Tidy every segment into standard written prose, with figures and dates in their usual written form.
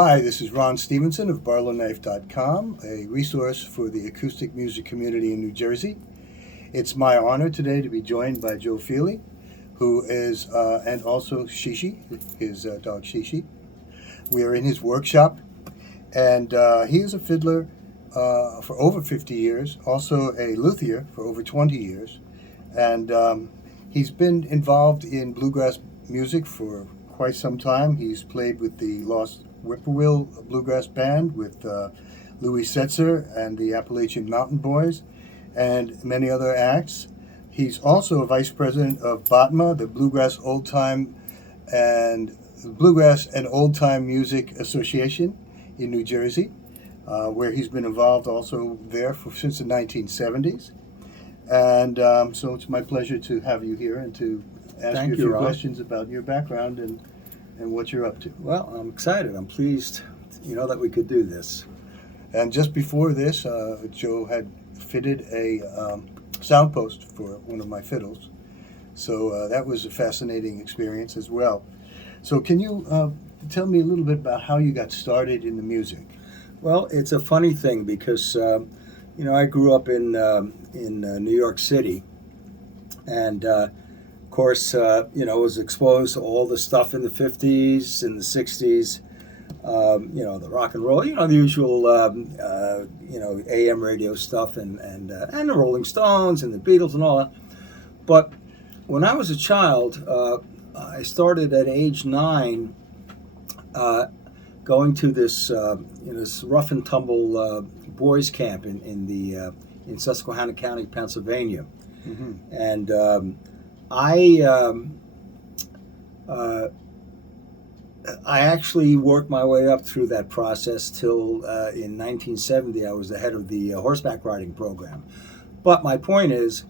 Hi, this is Ron Stevenson of BarlowKnife.com, a resource for the acoustic music community in New Jersey. It's my honor today to be joined by Joe Fili, who is, and also Shishi, his dog Shishi. We are in his workshop, and he is a fiddler for over 50 years, also a luthier for over 20 years, and he's been involved in bluegrass music for quite some time. He's played with the Lost Whippoorwill Bluegrass Band with Louis Setzer and the Appalachian Mountain Boys and many other acts. He's also a vice president of BOTMA, the Bluegrass Old and Old Time Music Association in New Jersey, where he's been involved also there since the 1970s. And so it's my pleasure to have you here and to ask you a few questions about your background and what you're up to. Well, I'm excited. I'm pleased, that we could do this. And just before this, Joe had fitted a sound post for one of my fiddles. So that was a fascinating experience as well. So can you tell me a little bit about how you got started in the music? Well, it's a funny thing because, I grew up in New York City, and of course, was exposed to all the stuff in the 50s and the 60s, the rock and roll, the usual, AM radio stuff and the Rolling Stones and the Beatles and all that. But when I was a child, I started at age 9 going to this rough and tumble boys camp in Susquehanna County, Pennsylvania. Mm-hmm. And I actually worked my way up through that process till in 1970 I was the head of the horseback riding program. But my point is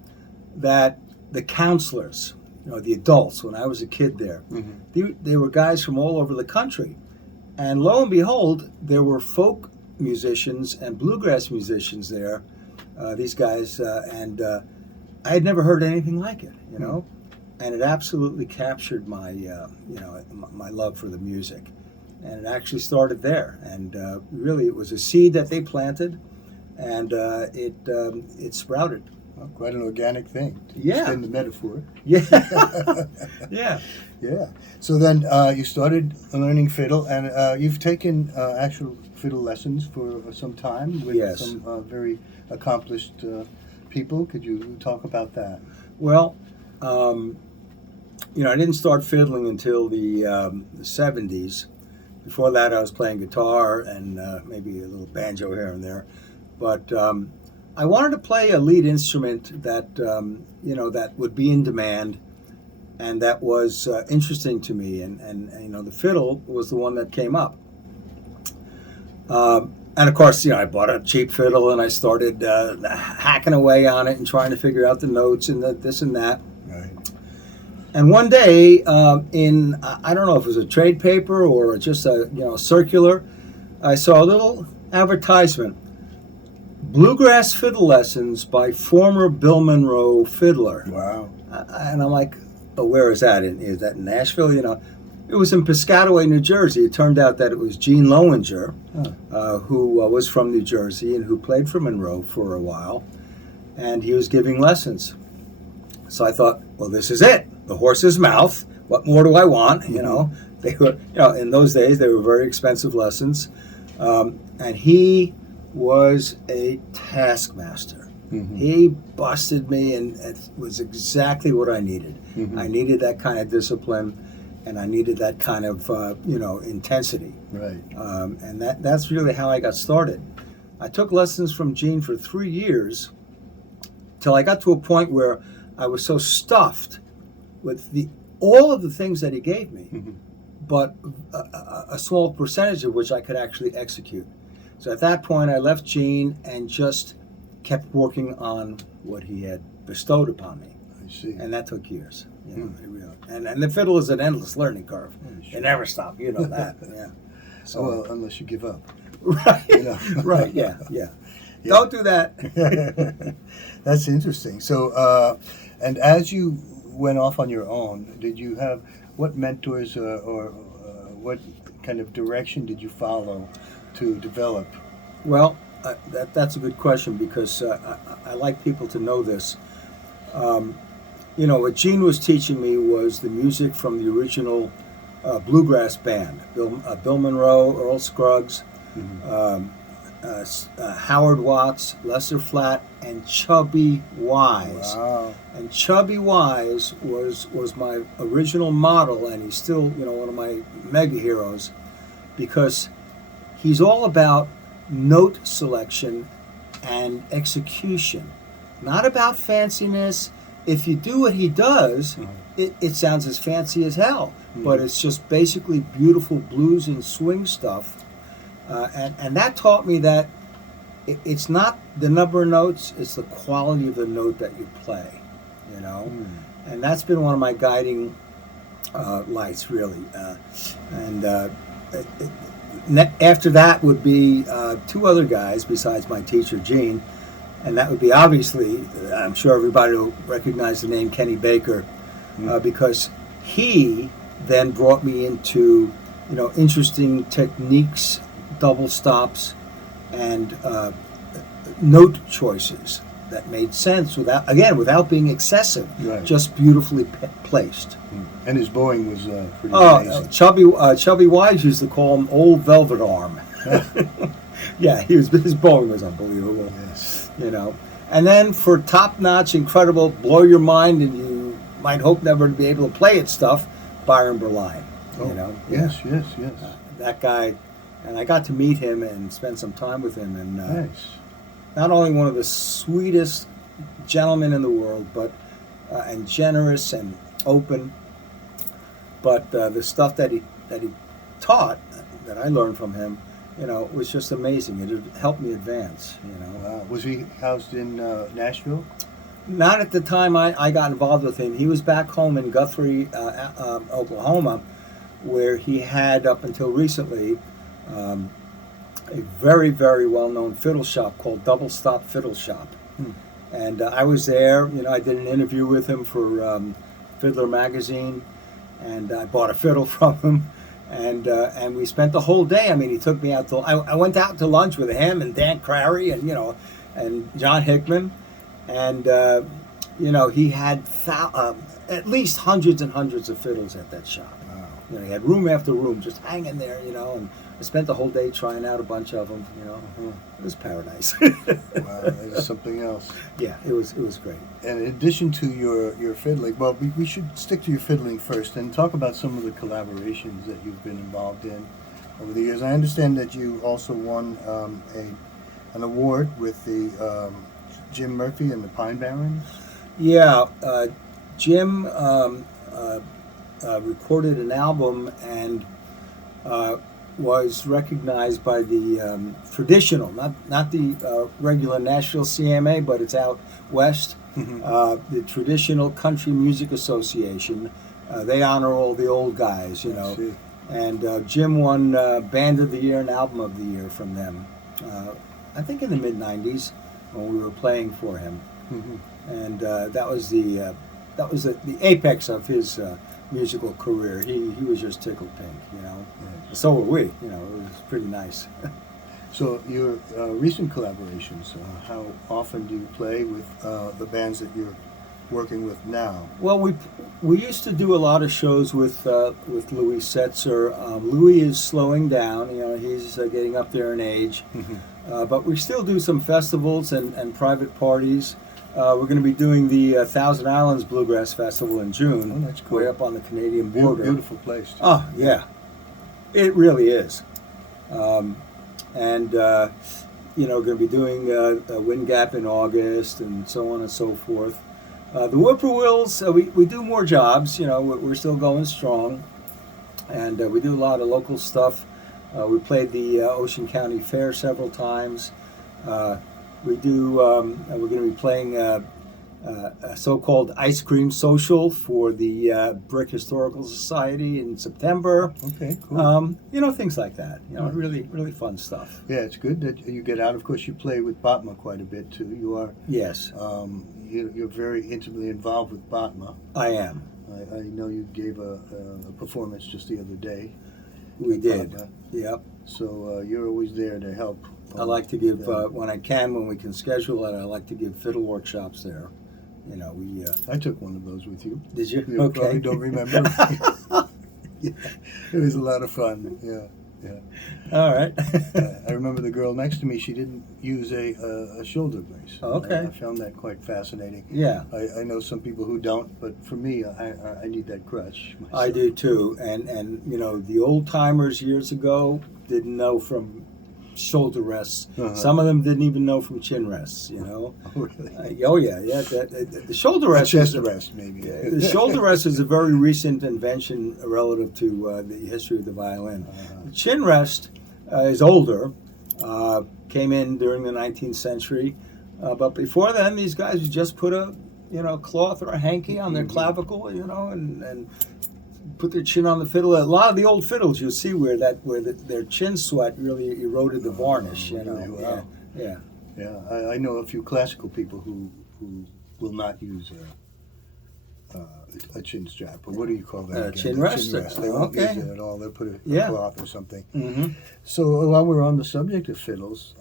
that the counselors, the adults, when I was a kid there, mm-hmm. they were guys from all over the country. And lo and behold, there were folk musicians and bluegrass musicians there, these guys, and I had never heard anything like it, mm-hmm. And it absolutely captured my, my love for the music. And it actually started there. And really, it was a seed that they planted, and it sprouted. Well, quite an organic thing, to extend the metaphor. Yeah. Yeah. Yeah. So then you started learning fiddle, and you've taken actual fiddle lessons for some time with some very accomplished people. Could you talk about that? Well, I didn't start fiddling until the 70s. Before that, I was playing guitar and maybe a little banjo here and there. But I wanted to play a lead instrument that, that would be in demand and that was interesting to me. And the fiddle was the one that came up. And of course, I bought a cheap fiddle and I started hacking away on it and trying to figure out the notes and this and that. Right. And one day, I don't know if it was a trade paper or just a circular, I saw a little advertisement: bluegrass fiddle lessons by former Bill Monroe fiddler. Wow! And I'm like, oh, where is that? Is that in Nashville? It was in Piscataway, New Jersey. It turned out that it was Gene Lowinger, who was from New Jersey and who played for Monroe for a while, and he was giving lessons. So I thought, well, this is it. The horse's mouth. What more do I want? Mm-hmm. They were, in those days, they were very expensive lessons. And he was a taskmaster. Mm-hmm. He busted me, and it was exactly what I needed. Mm-hmm. I needed that kind of discipline, and I needed that kind of, intensity. Right. And that's really how I got started. I took lessons from Gene for 3 years till I got to a point where I was so stuffed with all of the things that he gave me, mm-hmm. but a small percentage of which I could actually execute. So at that point, I left Gene and just kept working on what he had bestowed upon me. I see. And that took years. And the fiddle is an endless learning curve. Oh, sure. It never stops. You know that. Yeah. So, well, unless you give up. Right. Right. Yeah. Don't do that. That's interesting. So, and as you went off on your own, did you have what mentors or what kind of direction did you follow to develop? Well, that's a good question because I like people to know this. What Gene was teaching me was the music from the original bluegrass band. Bill Monroe, Earl Scruggs, Howard Watts, Lester Flatt, and Chubby Wise. Wow. And Chubby Wise was my original model, and he's still one of my mega heroes because he's all about note selection and execution, not about fanciness. If you do what he does, it sounds as fancy as hell, but it's just basically beautiful blues and swing stuff. And that taught me that it's not the number of notes, it's the quality of the note that you play, And that's been one of my guiding lights, really. After that would be two other guys besides my teacher, Gene, and that would be obviously, I'm sure everybody will recognize the name Kenny Baker, because he then brought me into, interesting techniques, double stops, and note choices that made sense without being excessive, Right. just beautifully placed. And his bowing was pretty amazing. Chubby Wise used to call him Old Velvet Arm. Yeah, his bowling was unbelievable. Yes. And then for top-notch, incredible, blow your mind, and you might hope never to be able to play it stuff, Byron Berline. Yes. That guy, and I got to meet him and spend some time with him, and Nice. not only one of the sweetest gentlemen in the world, but and generous and open, but the stuff that he taught, that I learned from him, was just amazing. It helped me advance. Wow. Was he housed in Nashville? Not at the time I got involved with him. He was back home in Guthrie, Oklahoma, where he had, up until recently, a very, very well-known fiddle shop called Double Stop Fiddle Shop. And I was there. I did an interview with him for Fiddler magazine, and I bought a fiddle from him. And we spent the whole day. I mean, he took me out to. I went out to lunch with him and Dan Crary and and John Hickman, and he had at least hundreds and hundreds of fiddles at that shop. Wow. He had room after room just hanging there. And I spent the whole day trying out a bunch of them. It was paradise. Wow, that is something else. Yeah, it was great. And in addition to your fiddling, well, we should stick to your fiddling first and talk about some of the collaborations that you've been involved in over the years. I understand that you also won an award with the Jim Murphy and the Pine Barrens. Yeah, Jim recorded an album and was recognized by the traditional, not the regular Nashville CMA, but it's out west, the Traditional Country Music Association. They honor all the old guys, I see. And Jim won Band of the Year and Album of the Year from them. I think in the mid-'90s when we were playing for him, and that was the apex of his musical career. He was just tickled pink, So were we, it was pretty nice. So your recent collaborations, how often do you play with the bands that you're working with now? Well, we used to do a lot of shows with Louis Setzer. Louis is slowing down, he's getting up there in age, but we still do some festivals and private parties. We're going to be doing the Thousand Islands Bluegrass Festival in June. Oh, that's cool. Way up on the Canadian border. Beautiful place. Too. Oh, yeah. It really is. We're going to be doing Wind Gap in August and so on and so forth. The Whippoorwills, we do more jobs. We're still going strong. And we do a lot of local stuff. We played the Ocean County Fair several times. We're going to be playing a so-called ice cream social for the Brick Historical Society in September. Okay, cool. Things like that. Really, really fun stuff. Yeah, it's good that you get out. Of course, you play with Batma quite a bit too. You are. Yes. You're very intimately involved with Batma. I am. I know you gave a performance just the other day. We did. Huh? Yep. So you're always there to help. I like to give Yeah. when I can, when we can schedule it. I like to give fiddle workshops there. You know, we. I took one of those with you. Did you? You Okay. probably don't remember. Yeah, it was a lot of fun. Yeah, yeah. All right. I remember the girl next to me. She didn't use a shoulder brace. Okay. I found that quite fascinating. Yeah, I know some people who don't, but for me, I need that crutch. myself. I do too. And you know, the old timers years ago didn't know from shoulder rests. Uh-huh. Some of them didn't even know from chin rests. You know. Oh, really? Oh yeah, yeah. The shoulder rest. Chest rest, maybe. The shoulder rest is a very recent invention relative to the history of the violin. The chin rest is older, came in during the 19th century, but before then, these guys would just put a cloth or a hanky on their clavicle, and put their chin on the fiddle. A lot of the old fiddles you'll see where their chin sweat really eroded the varnish. Really? Wow. Yeah. Yeah, I know a few classical people who will not use a chin strap, or what do you call that? again? Chin A rest? They won't Okay. use it at all. They'll put a Yeah. cloth or something. Mm-hmm. So while we're on the subject of fiddles,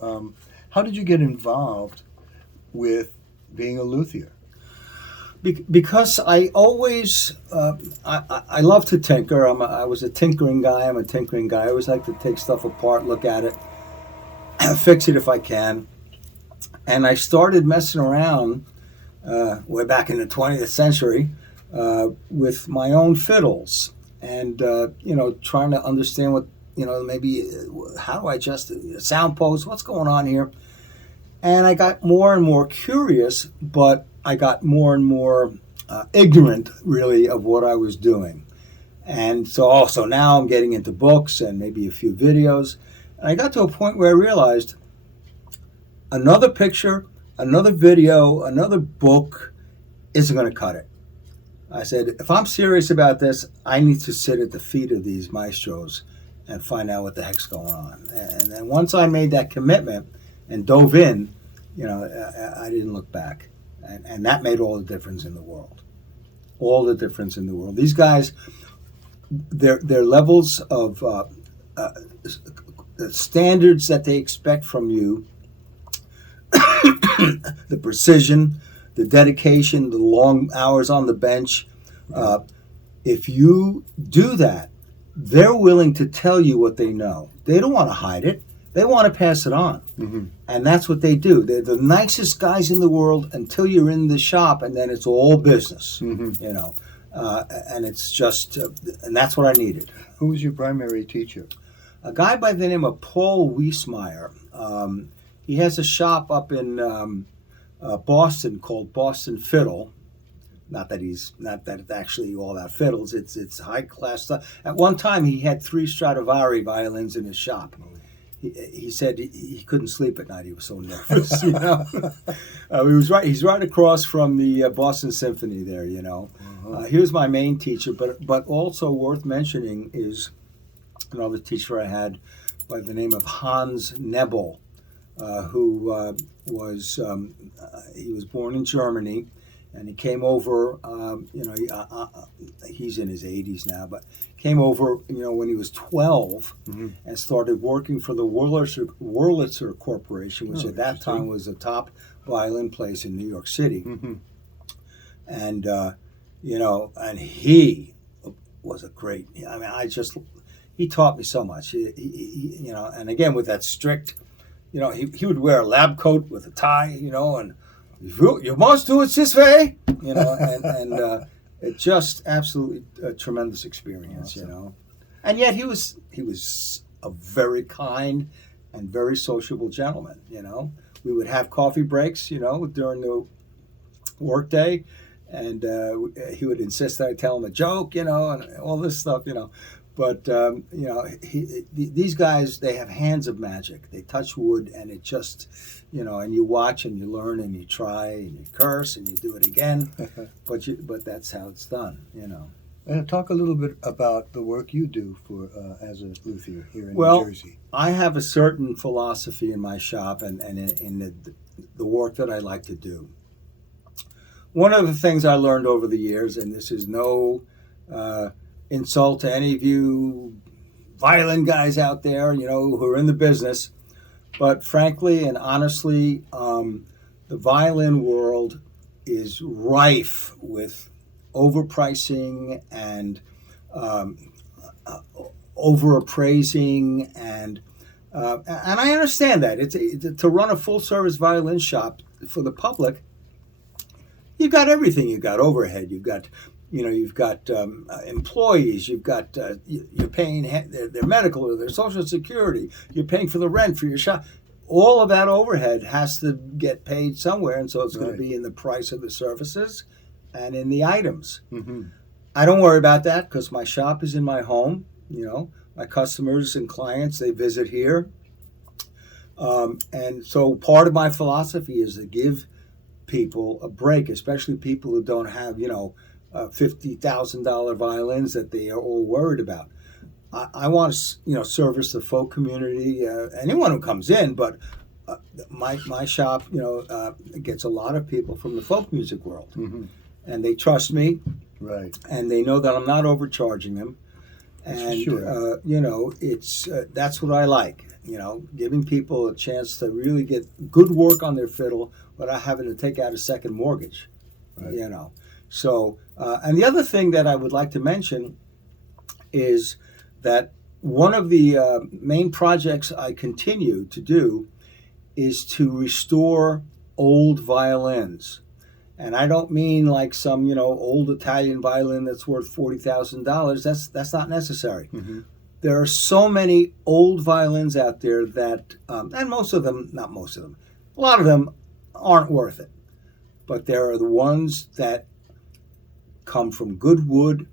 how did you get involved with being a luthier? Because I always I love to tinker. I was a tinkering guy. I'm a tinkering guy. I always like to take stuff apart, look at it, fix it if I can. And I started messing around way back in the 20th century with my own fiddles, and trying to understand what maybe how do I adjust the sound post, what's going on here. And I got more and more curious, but I got more and more ignorant, really, of what I was doing. And so also now I'm getting into books and maybe a few videos. And I got to a point where I realized another picture, another video, another book isn't going to cut it. I said, if I'm serious about this, I need to sit at the feet of these maestros and find out what the heck's going on. And then once I made that commitment and dove in, I didn't look back. And that made all the difference in the world. All the difference in the world. These guys, their levels of standards that they expect from you, the precision, the dedication, the long hours on the bench. If you do that, they're willing to tell you what they know. They don't want to hide it. They want to pass it on. Mm-hmm. And that's what they do. They're the nicest guys in the world until you're in the shop, and then it's all business, Mm-hmm. And it's just, and that's what I needed. Who was your primary teacher? A guy by the name of Paul Wiesmeyer. He has a shop up in Boston called Boston Fiddle. Not that it's actually all that fiddles. It's high class stuff. At one time, he had 3 Stradivari violins in his shop. He said he couldn't sleep at night. He was so nervous. He's right across from the Boston Symphony there. Uh-huh. He was my main teacher, but also worth mentioning is another teacher I had by the name of Hans Nebel, who he was born in Germany, and he came over. He's in his 80s now, but came over, when he was 12, Mm-hmm. and started working for the Wurlitzer Corporation, which Oh, at that interesting. time was a top violin place in New York City. Mm-hmm. And and he was a great. He taught me so much. And again with that strict, he would wear a lab coat with a tie, and you must do it this way, and it just absolutely a tremendous experience, Awesome. And yet he was a very kind and very sociable gentleman. We would have coffee breaks, during the workday, and he would insist that I tell him a joke, and all this stuff, But these guys, they have hands of magic. They touch wood, and it just, and you watch and you learn and you try and you curse and you do it again, but that's how it's done. Talk a little bit about the work you do for as a luthier here in Well, New Jersey. I have a certain philosophy in my shop and in the work that I like to do. One of the things I learned over the years, and this is no insult to any of you violin guys out there, who are in the business. But frankly and honestly, the violin world is rife with overpricing and overappraising, and I understand that it's to run a full service violin shop for the public. You've got everything. You've got overhead. You've got employees. You're paying their medical or their social security. You're paying for the rent for your shop. All of that overhead has to get paid somewhere, and so it's going to be in the price of the services and in the items. Mm-hmm. I don't worry about that because my shop is in my home. My customers and clients, they visit here. And so part of my philosophy is to give people a break, especially people who don't have, $50,000 violins that they are all worried about. I want to, service the folk community, anyone who comes in, but my shop, gets a lot of people from the folk music world. Mm-hmm. And they trust me. Right. And they know that I'm not overcharging them. And, sure. It's that's what I like, giving people a chance to really get good work on their fiddle without having to take out a second mortgage, Right. So, and the other thing that I would like to mention is that one of the main projects I continue to do is to restore old violins. And I don't mean like some, old Italian violin that's worth $40,000. That's not necessary. Mm-hmm. There are so many old violins out there that, and most of them, not most of them, a lot of them aren't worth it. But there are the ones that come from good wood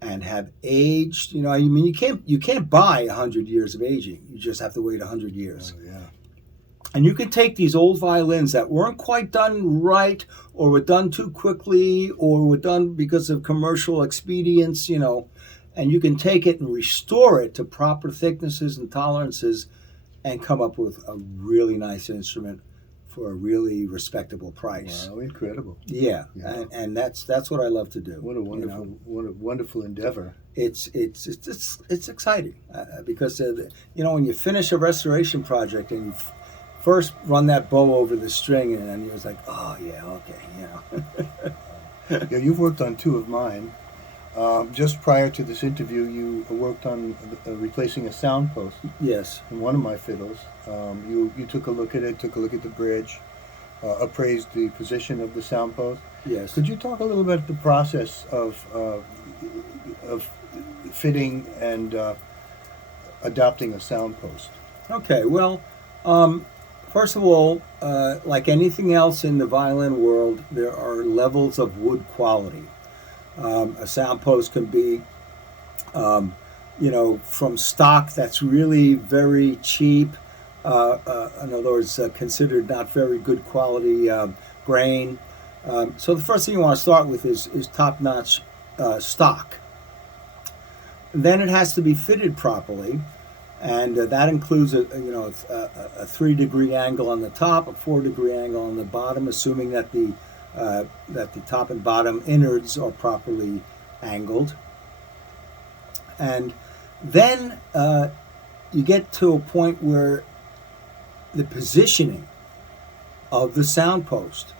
and have aged. You can't buy 100 years of aging. You just have to wait 100 years. Oh, yeah. And you can take these old violins that weren't quite done right, or were done too quickly, or were done because of commercial expedience, and you can take it and restore it to proper thicknesses and tolerances and come up with a really nice instrument for a really respectable price. Wow, incredible. Yeah. And that's what I love to do. What a wonderful endeavor. It's exciting because when you finish a restoration project and you first run that bow over the string, and then you're like, oh yeah, okay, Yeah, you've worked on two of mine. Just prior to this interview, you worked on replacing a sound post. Yes. In one of my fiddles. You took a look at it, took a look at the bridge, appraised the position of the sound post. Yes. Could you talk a little bit about the process of fitting and adopting a sound post? Okay, well, first of all, like anything else in the violin world, there are levels of wood quality. A sound post can be, from stock that's really very cheap, in other words, considered not very good quality grain. So the first thing you want to start with is top-notch stock. Then it has to be fitted properly, and that includes a 3-degree angle on the top, a 4-degree angle on the bottom, assuming that the top and bottom innards are properly angled. And then you get to a point where the positioning of the sound post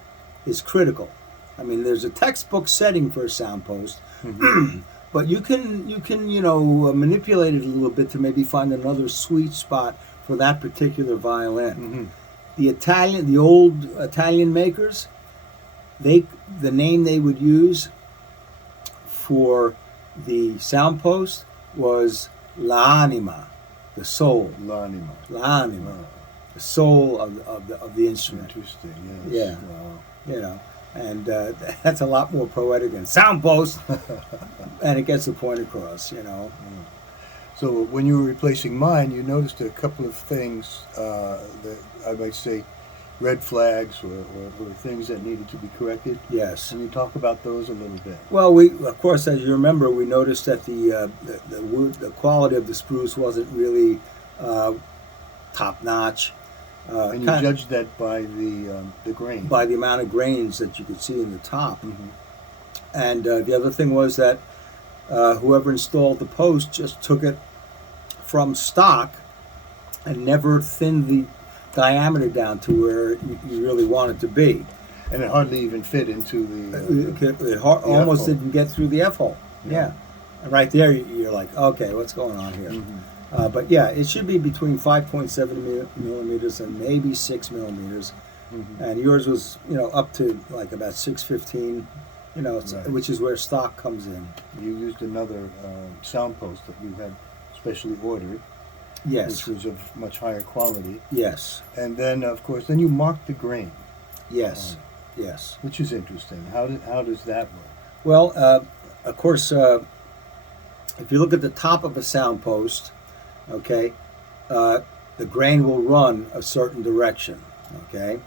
is critical. I mean, there's a textbook setting for a sound post, Mm-hmm. but you can manipulate it a little bit to maybe find another sweet spot for that particular violin. Mm-hmm. The old Italian makers, the name they would use for the sound post was l'anima, the soul. L'anima. L'anima, Wow. the soul of the instrument. Interesting, yes. Yeah. Wow. And that's a lot more poetic than sound post, and it gets the point across. So when you were replacing mine, you noticed a couple of things that I might say red flags or things that needed to be corrected. Yes. Can you talk about those a little bit? Well, of course, as you remember, we noticed that the wood, the quality of the spruce wasn't really top notch. And you judged that by the grain. By the amount of grains that you could see in the top. Mm-hmm. And the other thing was that whoever installed the post just took it from stock and never thinned the diameter down to where you really want it to be. And it hardly even fit into the Almost F-hole. didn't get through the F-hole. Yeah. And right there, you're like, okay, what's going on here? Mm-hmm. But yeah, it should be between 5.7 millimeters and maybe 6 millimeters. Mm-hmm. And yours was, up to like about 6.15, Right. which is where stock comes in. You used another sound post that you had specially ordered, Yes. which was of much higher quality. Yes. And then, of course, then you marked the grain, Yes. Yes. which is interesting. How does that work? Well, of course, if you look at the top of a sound post, okay, the grain will run a certain direction, okay?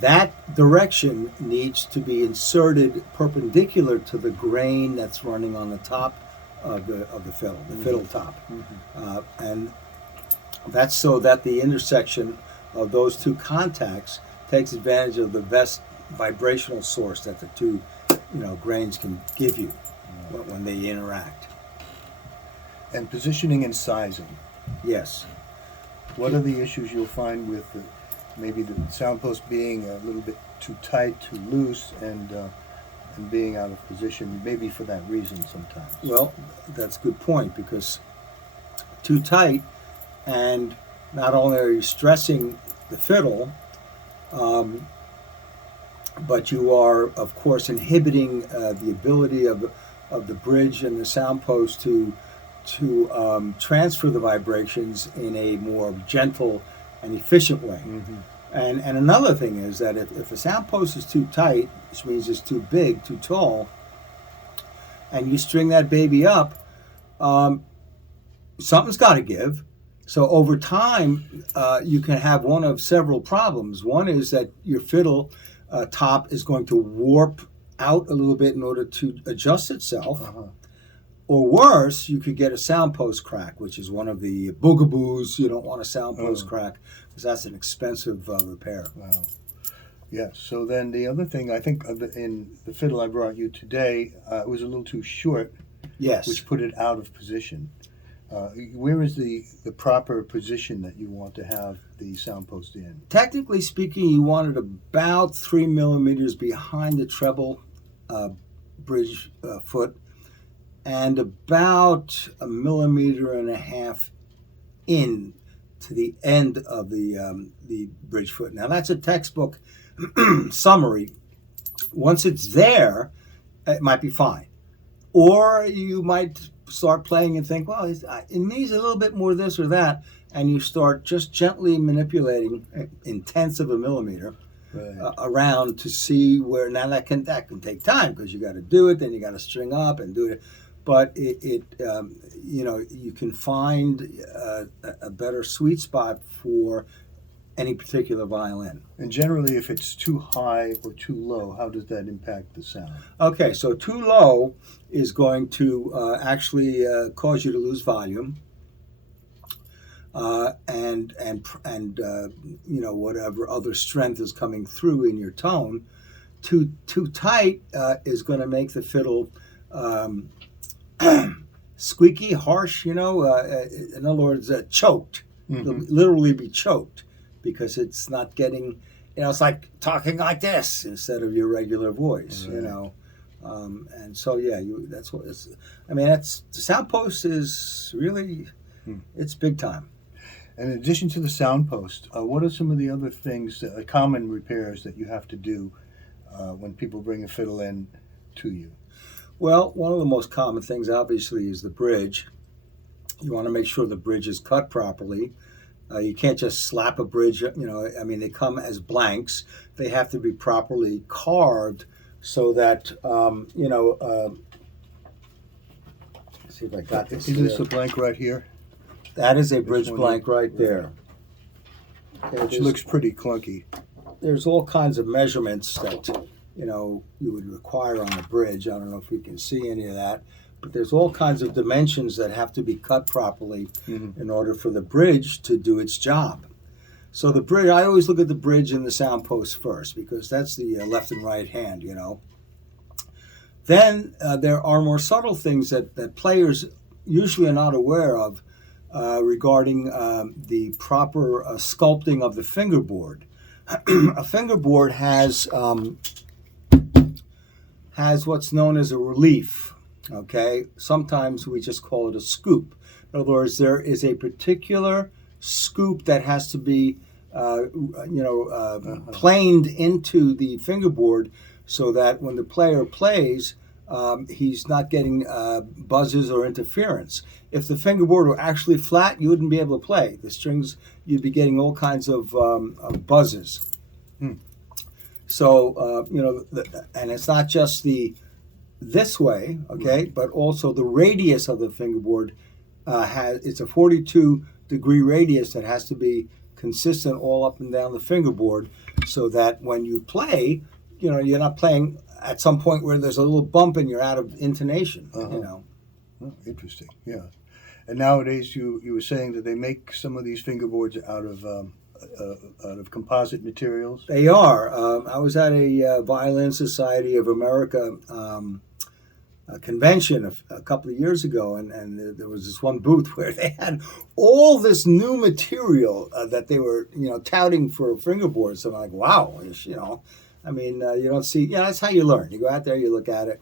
That direction needs to be inserted perpendicular to the grain that's running on the top of the fiddle, the fiddle top. And that's so that the intersection of those two contacts takes advantage of the best vibrational source that the two grains can give you when they interact. And positioning and sizing. Yes. What are the issues you'll find with maybe the sound post being a little bit too tight, too loose, and being out of position, maybe for that reason sometimes? Well, that's a good point, because too tight, and not only are you stressing the fiddle, but you are, of course, inhibiting the ability of the bridge and the sound post to transfer the vibrations in a more gentle and efficient way. Mm-hmm. And another thing is that if a sound post is too tight, which means it's too big, too tall, and you string that baby up, something's got to give. So over time, you can have one of several problems. One is that your fiddle top is going to warp out a little bit in order to adjust itself. Uh-huh. Or worse, you could get a sound post crack, which is one of the boogaboos. You don't want a sound post crack, because that's an expensive repair. Wow. Yeah. So then the other thing, I think in the fiddle I brought you today, it was a little too short, Yes. which put it out of position. Where is the proper position that you want to have the sound post in? Technically speaking, you want it about 3 millimeters behind the treble bridge foot, and about 1.5 millimeters in to the end of the bridge foot. Now that's a textbook summary. Once it's there, it might be fine. Or you might start playing and think, well, it needs a little bit more this or that, and you start just gently manipulating in tenths of a millimeter around to see where. Now that can take time, because you got to do it, then you got to string up and do it. But you can find a better sweet spot for any particular violin. And generally, if it's too high or too low, how does that impact the sound? Okay, so too low is going to actually cause you to lose volume, and whatever other strength is coming through in your tone. Too tight is going to make the fiddle squeaky, harsh. In other words, choked. Mm-hmm. It'll literally be choked, because it's not getting. It's like talking like this instead of your regular voice. Right. And so that's what it's. That's the sound post is really, it's big time. And in addition to the sound post, what are some of the other things, common repairs that you have to do when people bring a fiddle in to you? Well, one of the most common things, obviously, is the bridge. You want to make sure the bridge is cut properly. You can't just slap a bridge. They come as blanks. They have to be properly carved so that, let's see if I got this. Is this a blank right here? That is a bridge blank right there. Okay, Which looks pretty clunky. There's all kinds of measurements that you would require on a bridge. I don't know if we can see any of that, but there's all kinds of dimensions that have to be cut properly in order for the bridge to do its job. So the bridge, I always look at the bridge and the sound post first, because that's the left and right hand. Then there are more subtle things that players usually are not aware of, regarding the proper sculpting of the fingerboard. A fingerboard has what's known as a relief. Okay, sometimes we just call it a scoop. In other words, there is a particular scoop that has to be, planed into the fingerboard so that when the player plays, he's not getting buzzes or interference. If the fingerboard were actually flat, you wouldn't be able to play. The strings, you'd be getting all kinds of buzzes. Hmm. So, and it's not just this way, okay, but also the radius of the fingerboard it's a 42-degree radius that has to be consistent all up and down the fingerboard so that when you play, you're not playing at some point where there's a little bump and you're out of intonation, Oh, interesting, yeah. And nowadays, you were saying that they make some of these fingerboards out of composite materials. They are. I was at a Violin Society of America a convention a couple of years ago, and there was this one booth where they had all this new material that they were, touting for fingerboards. So I'm like, wow, I mean, you don't see, that's how you learn. You go out there, you look at it.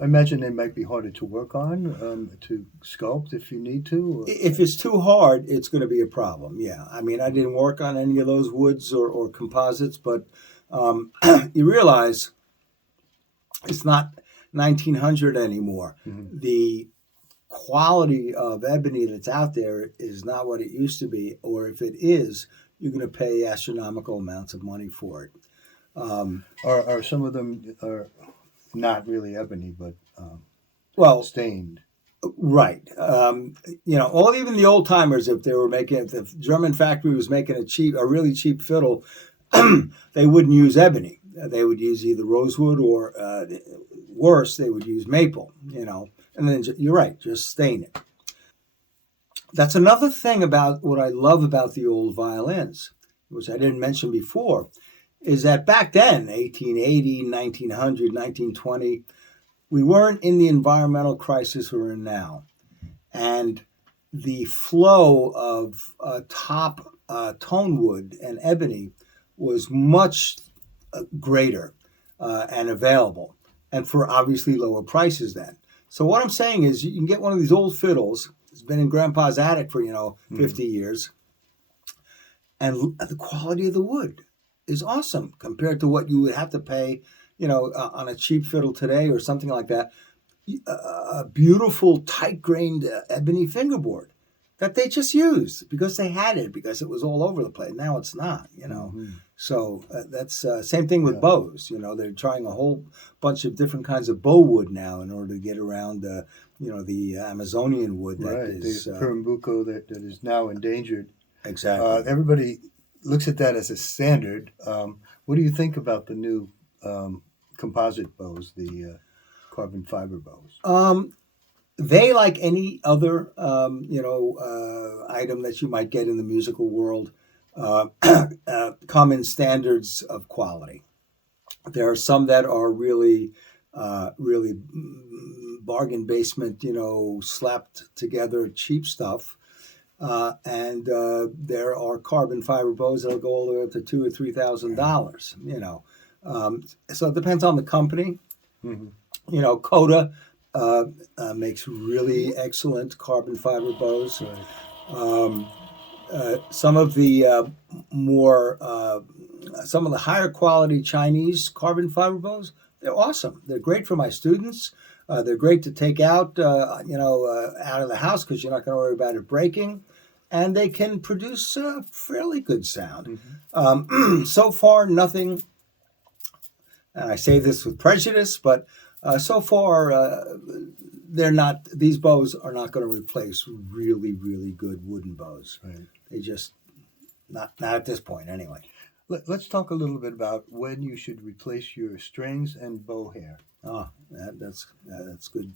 I imagine they might be harder to work on, to sculpt if you need to. Or... If it's too hard, it's going to be a problem. Yeah, I mean, I didn't work on any of those woods or composites, but you realize it's not 1900 anymore. Mm-hmm. The quality of ebony that's out there is not what it used to be, or if it is, you're going to pay astronomical amounts of money for it. Are some of them are not really ebony, but stained? Right. Even the old timers, if the German factory was making a really cheap fiddle, they wouldn't use ebony. They would use either rosewood or worse, they would use maple, and then you're right, just stain it. That's another thing about what I love about the old violins, which I didn't mention before, is that back then, 1880, 1900, 1920, we weren't in the environmental crisis we're in now. And the flow of top tone wood and ebony was much greater and available, and for obviously lower prices then. So what I'm saying is you can get one of these old fiddles. It's been in Grandpa's attic for, 50 years. And the quality of the wood is awesome compared to what you would have to pay, on a cheap fiddle today or something like that. A beautiful, tight-grained ebony fingerboard that they just used because they had it, because it was all over the place. Now it's not, Mm-hmm. So that's same thing with bows. They're trying a whole bunch of different kinds of bow wood now in order to get around, the Amazonian wood that is the Pernambuco that is now endangered. Exactly. Everybody looks at that as a standard. What do you think about the new composite bows, the carbon fiber bows? They, like any other, item that you might get in the musical world, come in standards of quality. There are some that are really bargain basement, slapped together cheap stuff. And there are carbon fiber bows that'll go all the way up to $2,000 or $3,000. So it depends on the company. Mm-hmm. Coda makes really excellent carbon fiber bows. Right. Some of the some of the higher quality Chinese carbon fiber bows, they're awesome. They're great for my students. They're great to take out, out of the house because you're not going to worry about it breaking. And they can produce a fairly good sound. Mm-hmm. So far, nothing, and I say this with prejudice, but so far, these bows are not going to replace really, really good wooden bows. Right. They just, not at this point anyway. Let's talk a little bit about when you should replace your strings and bow hair. Oh, that's good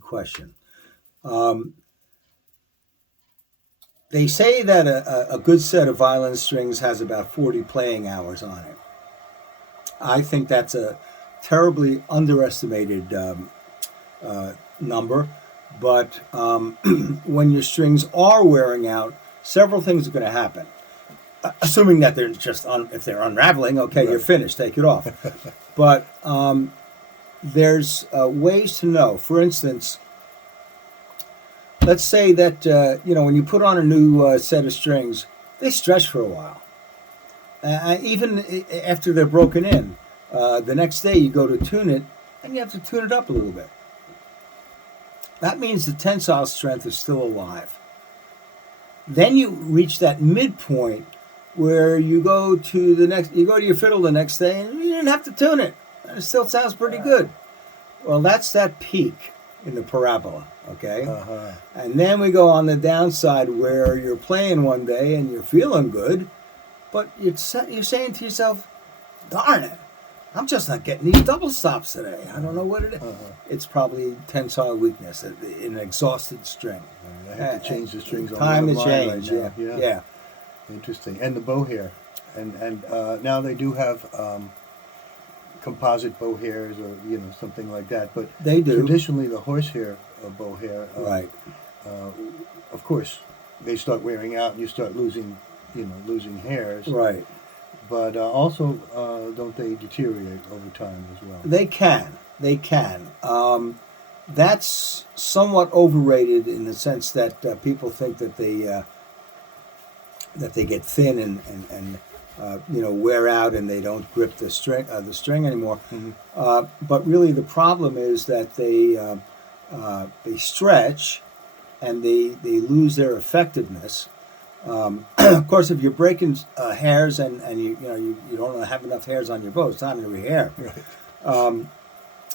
question. They say that a good set of violin strings has about 40 playing hours on it. I think that's a terribly underestimated number, But when your strings are wearing out, several things are going to happen. Assuming that they're just if they're unraveling, okay, you're finished. Take it off. But there's ways to know. For instance, let's say that when you put on a new set of strings, they stretch for a while. Even after they're broken in, the next day you go to tune it, and you have to tune it up a little bit. That means the tensile strength is still alive. Then you reach that midpoint where you go to your fiddle the next day, and you didn't have to tune it, and it still sounds pretty good. Well, that's that peak in the parabola, okay? And then we go on the downside where you're playing one day and you're feeling good, but you're saying to yourself, darn it, I'm just not getting these double stops today. I don't know what it is. It's probably tensile weakness, an exhausted string. I have to change the strings on time the to line change, right now. yeah. Interesting. And the bow hair. And now they do have composite bow hairs or something like that. But they do. Traditionally, the horsehair bow hair, right. Of course, they start wearing out and you start losing hairs. Right. But also, don't they deteriorate over time as well? They can. That's somewhat overrated in the sense that people think that they get thin and wear out and they don't grip the string anymore. Mm-hmm. But really, the problem is that they stretch and they lose their effectiveness. Of course, if you're breaking hairs and you don't have enough hairs on your bow, it's time to rehair. Right.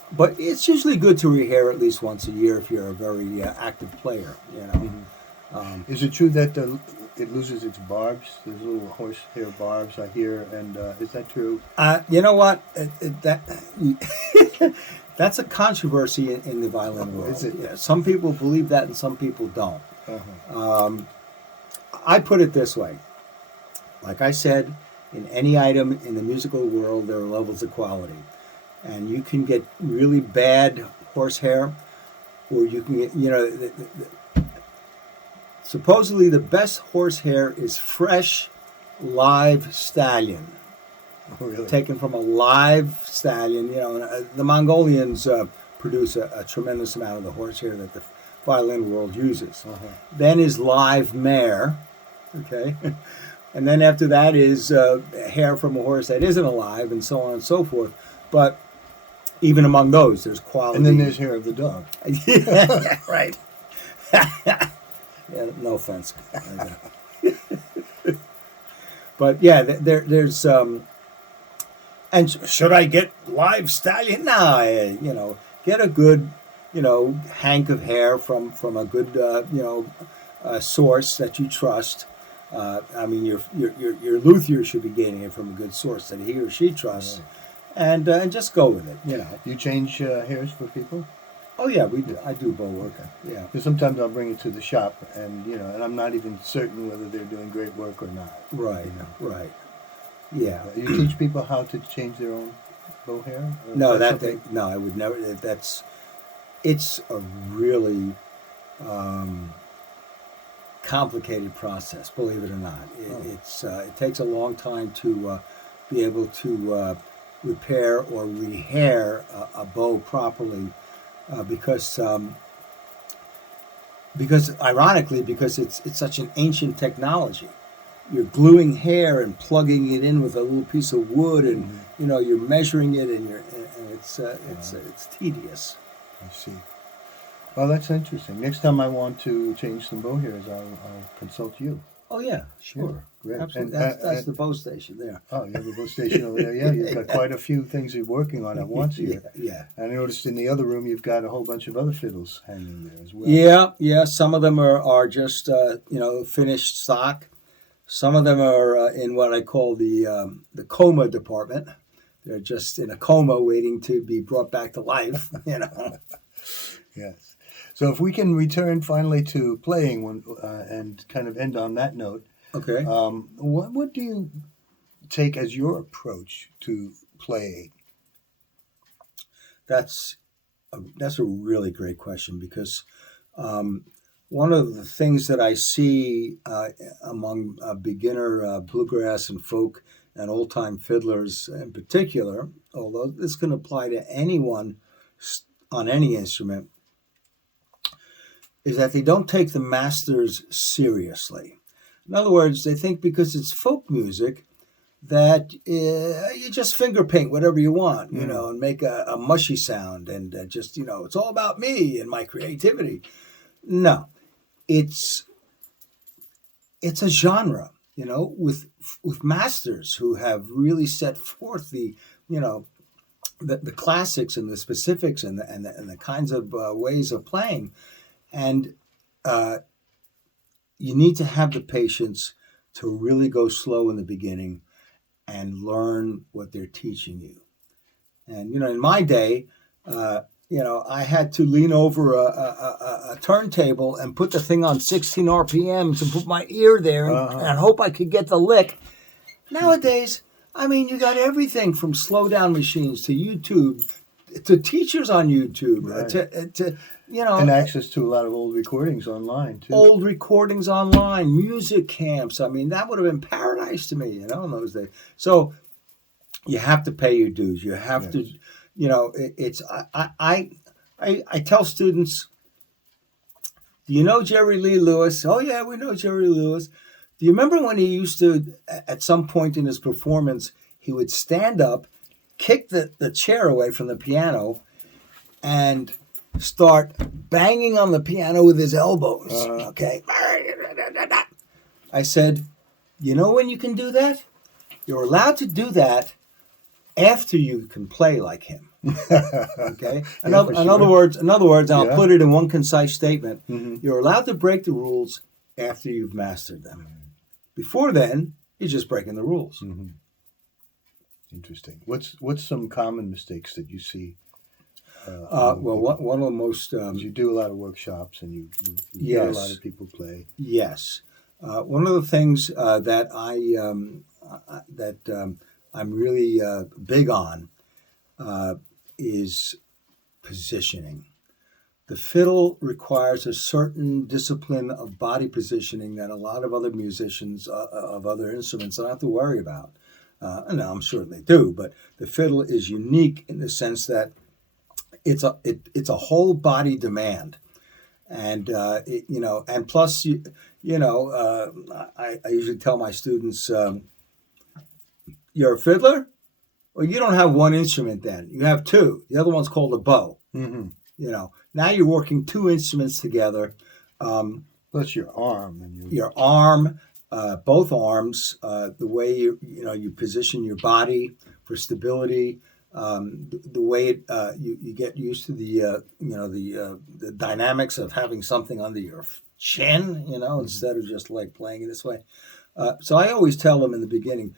But it's usually good to rehair at least once a year if you're a very active player. Mm-hmm. Is it true that it loses its barbs? There's little horsehair barbs I hear, and is that true? You know what? That's a controversy in the violin world. Is it? Yeah, some people believe that, and some people don't. Uh-huh. I put it this way. Like I said, in any item in the musical world, there are levels of quality. And you can get really bad horsehair, or you can get, supposedly the best horsehair is fresh, live stallion. Oh, really? Taken from a live stallion. The Mongolians produce a tremendous amount of the horsehair that the violin world uses. Uh-huh. Then is live mare, okay? And then after that is hair from a horse that isn't alive, and so on and so forth. But even among those, there's quality. And then there's hair of the dog. Yeah, right. Yeah, no offense. But yeah, there's and should I get live stallion? Nah, get a good, hank of hair from a good, source that you trust. Your luthier should be getting it from a good source that he or she trusts. And just go with it, You change hairs for people? Oh yeah, we do. I do bow work. Yeah. Because sometimes I'll bring it to the shop, and and I'm not even certain whether they're doing great work or not. Right. Right. Yeah. You teach people how to change their own bow hair? No, I would never. It's a really complicated process. Believe it or not, it takes a long time to be able to repair or rehair a bow properly, because ironically, because it's such an ancient technology. You're gluing hair and plugging it in with a little piece of wood, and you're measuring it, and it's tedious. I see. Well, that's interesting. Next time I want to change some bow hairs, I'll consult you. Oh yeah, sure. Yeah, great. Absolutely. And, That's the bow station there. Oh, you have the bow station over there. Yeah, you've got quite a few things you're working on at once here. Yeah. I noticed in the other room you've got a whole bunch of other fiddles hanging there as well. Yeah. Some of them are just finished stock. Some of them are in what I call the coma department. They're just in a coma waiting to be brought back to life. Yes. So if we can return finally to playing and kind of end on that note. Okay. What do you take as your approach to playing? That's a really great question, because One of the things that I see among beginner bluegrass and folk and old-time fiddlers in particular, although this can apply to anyone on any instrument, is that they don't take the masters seriously. In other words, they think because it's folk music that you just finger paint whatever you want, and make a mushy sound and just, it's all about me and my creativity. No, it's a genre, with masters who have really set forth the classics and the specifics and the kinds of ways of playing, and you need to have the patience to really go slow in the beginning and learn what they're teaching you. And in my day, I had to lean over a turntable and put the thing on 16 RPMs and put my ear there and hope I could get the lick. Nowadays, you got everything from slow down machines to YouTube, to teachers on YouTube, right. And access to a lot of old recordings online too. Old recordings online, music camps. That would have been paradise to me, in those days. So you have to pay your dues. You have to. It's I tell students, do you know Jerry Lee Lewis? Oh yeah, we know Jerry Lee Lewis. Do you remember when he used to, at some point in his performance, he would stand up, kick the chair away from the piano, and start banging on the piano with his elbows. Okay. I said, when you can do that? You're allowed to do that after you can play like him. Okay. In other words, I'll put it in one concise statement. Mm-hmm. You're allowed to break the rules after you've mastered them. Mm-hmm. Before then, you're just breaking the rules. Mm-hmm. Interesting. What's some common mistakes that you see? One of the most you do a lot of workshops and you hear a lot of people play. Yes. One of the things that I'm really big on is positioning. The fiddle requires a certain discipline of body positioning that a lot of other musicians of other instruments don't have to worry about. And I'm sure they do, but the fiddle is unique in the sense that it's a whole body demand, and and plus I usually tell my students, you're a fiddler? Well, you don't have one instrument then. You have two. The other one's called a bow. Mm-hmm. Now you're working two instruments together. Plus your arm and your arm, both arms, the way you position your body for stability, the way you get used to the dynamics of having something under your chin, mm-hmm. instead of just like playing it this way. So I always tell them in the beginning,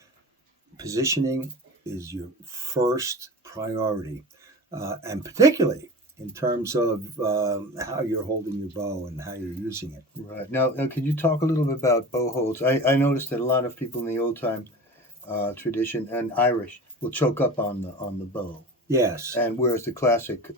positioning is your first priority, and particularly in terms of how you're holding your bow and how you're using it. Right. Now, could you talk a little bit about bow holds? I noticed that a lot of people in the old-time tradition and Irish will choke up on the bow. Yes. And whereas the classic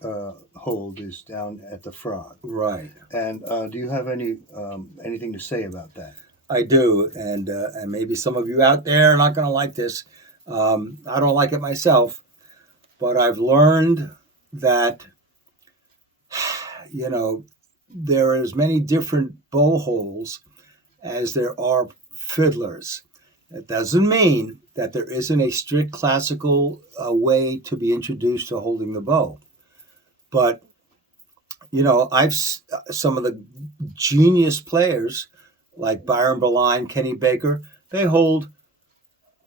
hold is down at the frog. Right. And do you have anything to say about that? I do, and maybe some of you out there are not going to like this. I don't like it myself, but I've learned that there are as many different bow holes as there are fiddlers. That doesn't mean that there isn't a strict classical way to be introduced to holding the bow. But, I've some of the genius players like Byron Berline, Kenny Baker, they hold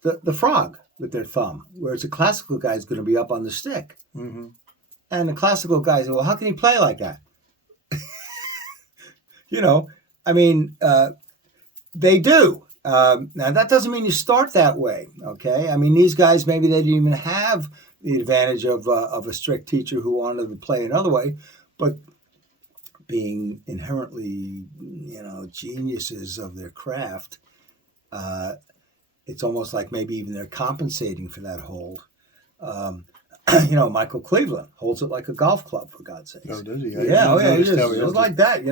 the frog with their thumb, whereas the classical guy is going to be up on the stick. Mm-hmm. And the classical guy says, well, how can he play like that? They do. Now, that doesn't mean you start that way, okay? These guys, maybe they didn't even have the advantage of a strict teacher who wanted to play another way, but being inherently, geniuses of their craft, it's almost like maybe even they're compensating for that hold. Michael Cleveland holds it like a golf club, for God's sakes. Oh, does he? Yeah, he noticed just, how he holds like it. that,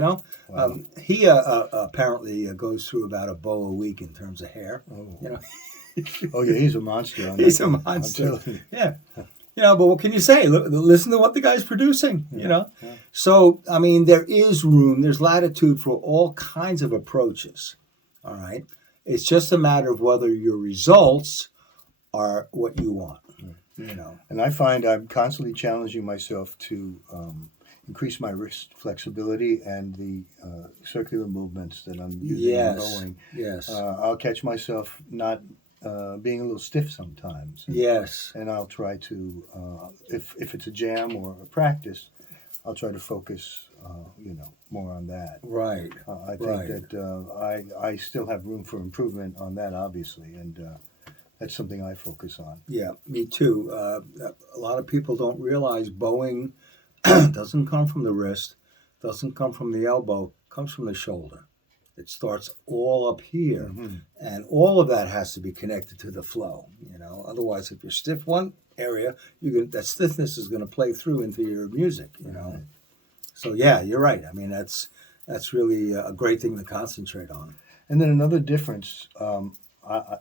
Wow. He apparently goes through about a bow a week in terms of hair. Oh. You know, Oh, yeah, he's a monster on he's that a thing. I'm monster. telling you. Yeah. But what can you say? Listen to what the guy's producing, Yeah. So, I mean, there is room, there's latitude for all kinds of approaches, all right? It's just a matter of whether your results are what you want, And I find I'm constantly challenging myself to increase my wrist flexibility and the circular movements that I'm using in Yes, bowling. yes, I'll catch myself not being a little stiff sometimes. yes, And I'll try to, if it's a jam or a practice, I'll try to focus, more on that. right, I think right. that I still have room for improvement on that, obviously, and that's something I focus on. Yeah, me too. A lot of people don't realize bowing doesn't come from the wrist, doesn't come from the elbow, comes from the shoulder. It starts all up here, Mm-hmm. and all of that has to be connected to the flow. Otherwise, if you're stiff one area, that stiffness is going to play through into your music. Right. So yeah, you're right. I mean, that's really a great thing to concentrate on. And then another difference, I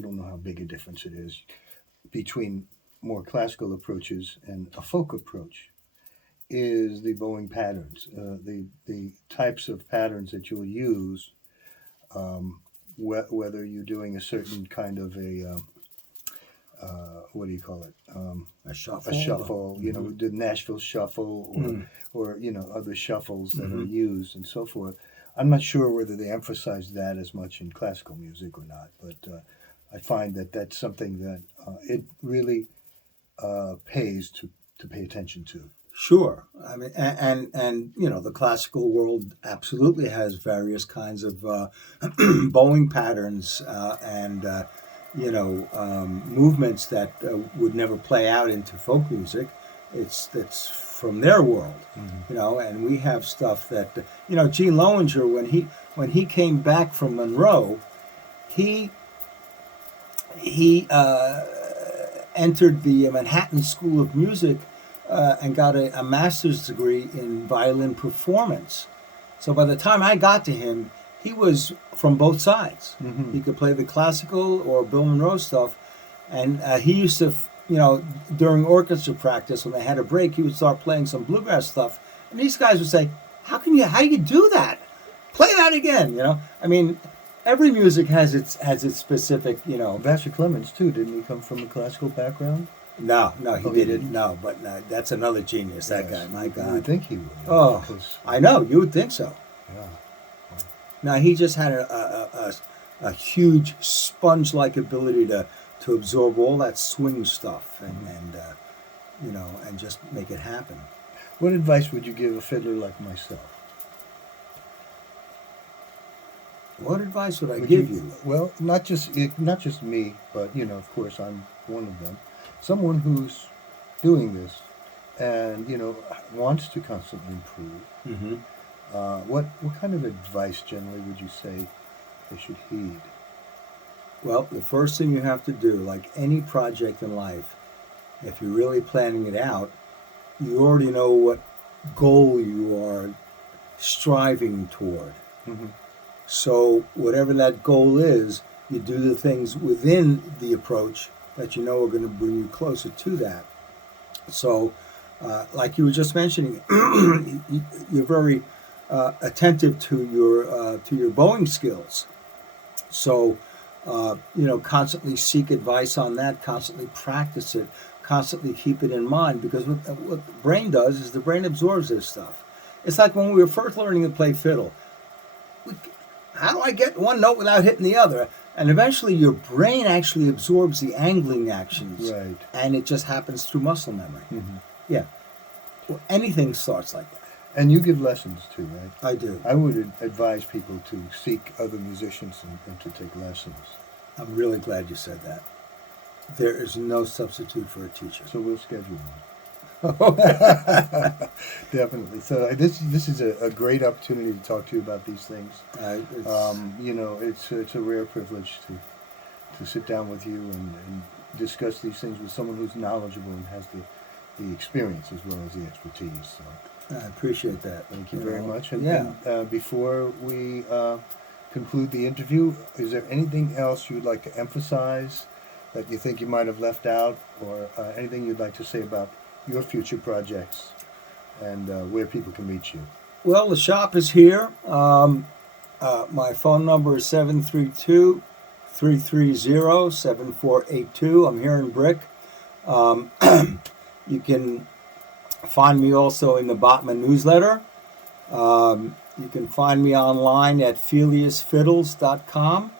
don't know how big a difference it is between more classical approaches and a folk approach, is the bowing patterns, the types of patterns that you'll use, whether you're doing a certain kind of a what do you call it? A shuffle. A shuffle, the Nashville shuffle, or other shuffles that are used and so forth. I'm not sure whether they emphasize that as much in classical music or not, but I find that that's something that it really pays to pay attention to. Sure. I mean, and the classical world absolutely has various kinds of bowing patterns and movements that would never play out into folk music. It's from their world, and we have stuff that Gene Lowinger, when he came back from Monroe, he entered the Manhattan School of Music and got a master's degree in violin performance. So by the time I got to him, he was from both sides. Mm-hmm. He could play the classical or Bill Monroe stuff, and he used to, during orchestra practice when they had a break, he would start playing some bluegrass stuff, and these guys would say, how do you do that? Play that again, I mean, every music has its specific, Vassar Clemens too, didn't he come from a classical background? No, he he didn't. No, but that's another genius. That guy, my I God. would think he would. Oh, because, I know. You would think so. yeah. Now he just had a huge sponge-like ability to absorb all that swing stuff and just make it happen. What advice would you give a fiddler like myself? What advice would I give you? Well, not just me, but of course, I'm one of them. Someone who's doing this, and wants to constantly improve. Mm-hmm. What kind of advice generally would you say they should heed? Well, the first thing you have to do, like any project in life, if you're really planning it out, you already know what goal you are striving toward. Mm-hmm. So whatever that goal is, you do the things within the approach that you know are going to bring you closer to that. So, like you were just mentioning, you're very attentive to your bowing skills. So, constantly seek advice on that, constantly practice it, constantly keep it in mind, because what the brain does is the brain absorbs this stuff. It's like when we were first learning to play fiddle. How do I get one note without hitting the other? And eventually your brain actually absorbs the angling actions. Right. And it just happens through muscle memory. Mm-hmm. Yeah. Well, anything starts like that. And you give lessons too, right? I do. I would advise people to seek other musicians and to take lessons. I'm really glad you said that. There is no substitute for a teacher. So we'll schedule one. Definitely. So this is a great opportunity to talk to you about these things. It's a rare privilege to sit down with you and discuss these things with someone who's knowledgeable and has the experience as well as the expertise. So I appreciate that. thank you very much. And, Yeah. before we conclude the interview, is there anything else you'd like to emphasize that you think you might have left out, or anything you'd like to say about your future projects and where people can reach you? Well, the shop is here. My phone number is 732-330-7482. I'm here in Brick. You can find me also in the Botman newsletter. You can find me online at filiusfiddles.com.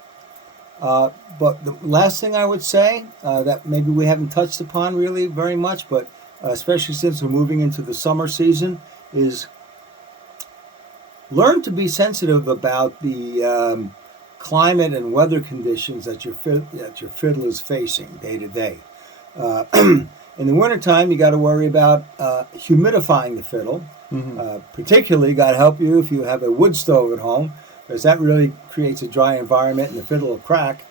But the last thing I would say, that maybe we haven't touched upon really very much, but especially since we're moving into the summer season, is learn to be sensitive about the climate and weather conditions that your fiddle is facing day to day. In the wintertime, you got to worry about humidifying the fiddle. Particularly, got to help you if you have a wood stove at home, because that really creates a dry environment and the fiddle will crack.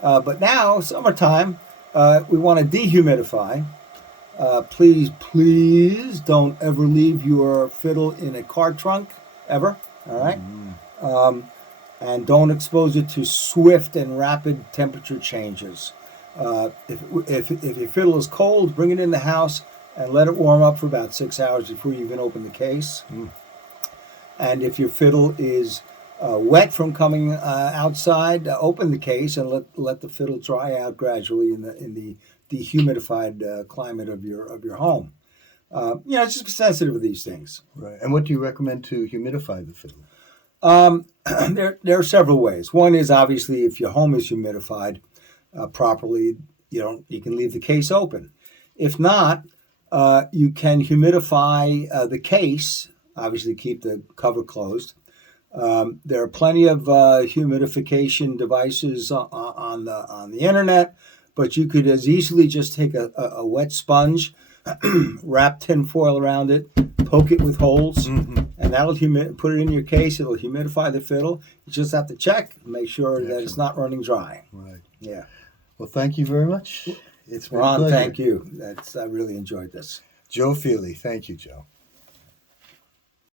But now, summertime, we want to dehumidify. Please don't ever leave your fiddle in a car trunk, ever, all right? And don't expose it to swift and rapid temperature changes. If your fiddle is cold, bring it in the house and let it warm up for about 6 hours before you even open the case. And if your fiddle is wet from coming outside, open the case and let the fiddle dry out gradually in the dehumidified climate of your home. Just be sensitive to these things. Right. And what do you recommend to humidify the fiddle? There are several ways. One is obviously if your home is humidified properly, you can leave the case open. If not, you can humidify the case. Obviously, keep the cover closed. There are plenty of humidification devices on the internet, but you could as easily just take a wet sponge, wrap tin foil around it, poke it with holes, and that'll put it in your case. It'll humidify the fiddle. You just have to check and make sure that it's not running dry. Right. Yeah. Well, thank you very much. It's been a Ron, pleasure. thank you. I really enjoyed this. Joe Fili. Thank you, Joe.